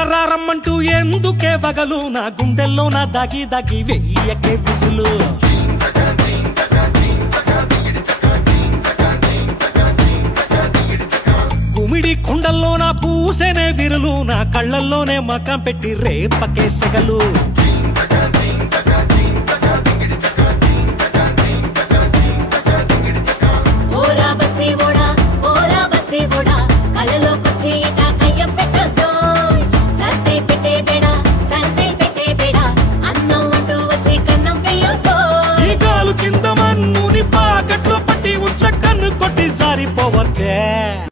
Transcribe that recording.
రారయ్యరా రమ్మంటూ ఎందుకే వగలు నా గుండెల్లో నా దాగి దాగి వెయ్యకే విసులు గుమిడి కొండల్లో నా పూసేనే విరులు నా కళ్ళల్లోనే మకం పెట్టి రేపకే సెగలు కింద మన్నుని పాకట్లో పట్టి ఉంచ కన్ను కొట్టి జారిపోవద్దే